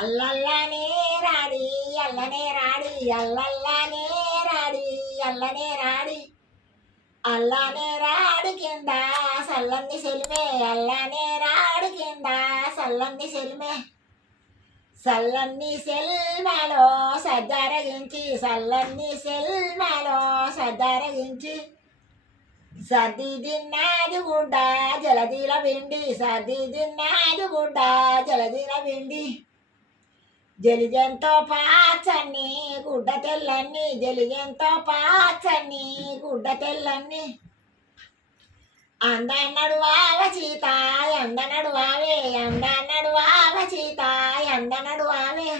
అల్లల్లనే రాడి అల్లనే రాడి అల్లల్లనే రాడి అల్లనే రాడి అల్లనే రాడి కింద సల్లంది సెలిమే అల్లనే రాడి కింద సల్లంది సెలిమే సల్లన్ని సెల్మలో సజ్జరగించి సల్లన్ని సెల్మలో సజ్జరగించి సర్ది తిన్నాది గుడ్డ జలదీల పిండి సర్ది తిన్నాది గుడ్డ జలదీల పిండి జలిజంతో పాచన్ని గుడ్డ తెల్లన్ని జలిజంతో పాచన్ని గుడ్డ తెల్లన్ని అందన్నడు వావ సీత అందనడు వావే అందన్నడు వావ సీత అందనడు వావే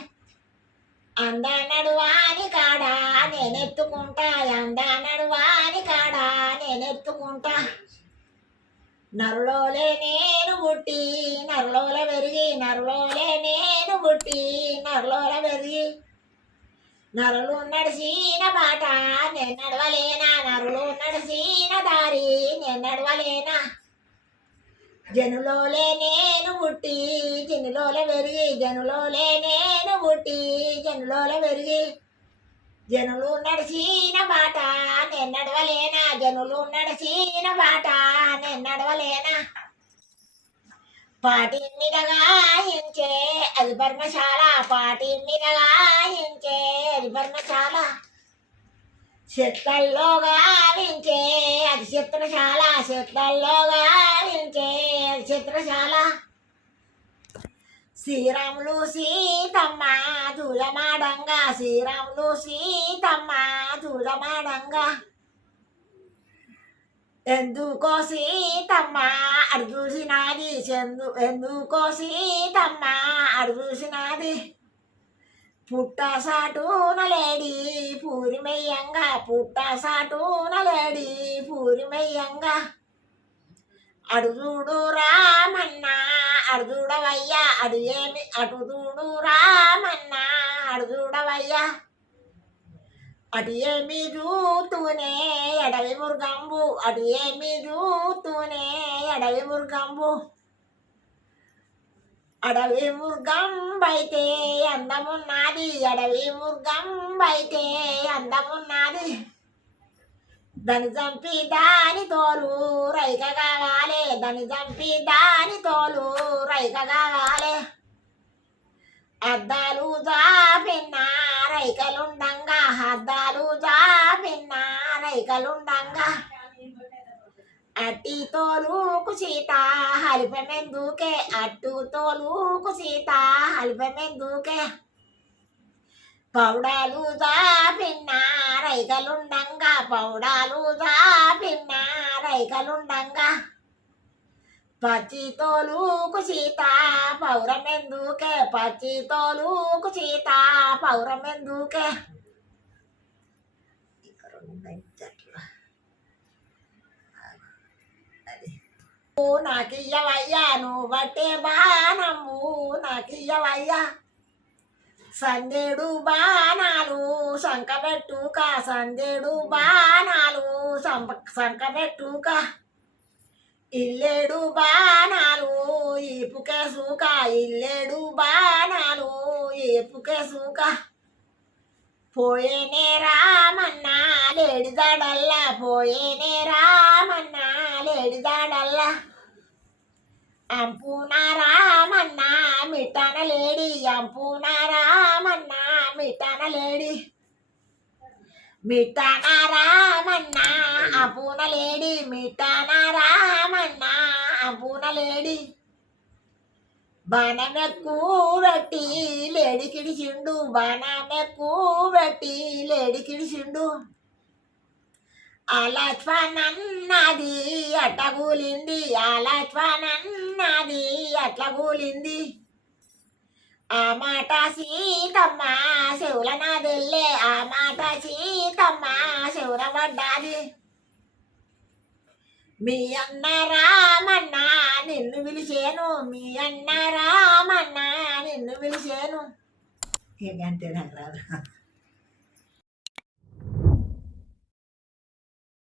అందన్నడు వాని కాడా నేనెత్తుకుంటా అందన్నడు వాని కాడా నేనెత్తుకుంటా నరులోలే నేను పుట్టి నరులోల పెరిగి నరులోలే నేను పుట్టి నరులోల పెరిగి నరులు నడిచిన బాట నేను నడవలేనా నరులు నడిచిన దారి నేను నడవలేనా జనులోలే నేను పుట్టి జనులోల పెరిగి జనులోలే నేను పుట్టి జనులోల పెరిగి జనులు నడిచిన బాట నేను నడవలేనా జనులు నడిచిన బాట నేను నడవలేనా పాటి మీదగా ఇంచే అది పర్మశాల పాటి మీదగా ఇంచే అది పర్మశాల చెత్తల్లో గావించే అది చిత్రశాల చెత్తల్లో గావించే అది చిత్రశాల శ్రీరాములు సీతమ్మ చూడమాడంగా శ్రీరాములు సీతమ్మ చూడమాడంగా ఎందుకో సీతమ్మ అడు చూసినాది ఎందుకో సీతమ్మ అడు చూసినాది పుట్టసాటున లేడి పూరిమెయ్యంగా పుట్టసాటున లేడి పూరిమెయ్యంగా అడుగుడు రామన్న అడుగుడవయ్యా అడు ఏమి అడుగుడు రామన్న అడుగుడవయ్యా అటు ఏమి చూతూనే అడవి మృగంబు అటు ఏమి చూతూనే అడవి మృగంబు అడవి మృగంబైతే అందమున్నది అడవి మృగంబైతే అందమున్నది దాని చంపి దాని తోలు రైక కావాలి దాని చంపి దాని తోలు రైక కావాలి అద్దాలు జాపిన్న రైకలుండంగా అద్దాలు జాపిన్న రైకలుండంగా అట్టి తోలుకు సీత హలిపెమెందుకే అట్టు తోలుకు సీత హలిపెమెందుకే పౌడాలు జాపిన్న రైకలుండంగా పౌడాలు జాపిన్న రైకలుండంగా పచ్చి తోలుకు సీత పౌరమెందుకే పచ్చి తోలుకు సీత పౌరమెందుకే నాకియ్యవయ్యా నువ్వు బట్టే బాణము నాకియ్యవయ్యా సందేడు బాణాలు సంకబెట్టుక సందేడు బాణాలు సంకబెట్టుక ఇల్లేడు బాణాలు ఈపుకే సూక ఇల్లేడు బాణాలు ఈపుకే సూక పోయేనే రామన్నా లేడిదాడల్లా పోయేనే రామన్నా లేడిదాడల్లా అంపున రామన్నా మిట్టన లేడి అంపున రామన్నా మిట్టన లేడి మిట్టన రామన్నా అపున లేడి మిట్టన రామన్నా అపున లేడి బాణమెక్కు పెట్టి లేడికిడిచిండు బాణమెక్కు పెట్టి లేడికిడిచిండు ఆలచ్వానన్నది అట్ల కూలింది ఆలచ్వానన్నది అట్ల కూలింది ఆ మాట సీతమ్మ చెవుల నాదెల్లే ఆ మాట సీతమ్మ చెవుల పడ్డాది మీ అన్న రామన్న నిన్ను పిలిచేను మీ అన్న రామన్న నిన్ను పిలిచేను అంతే నాకు రాదు.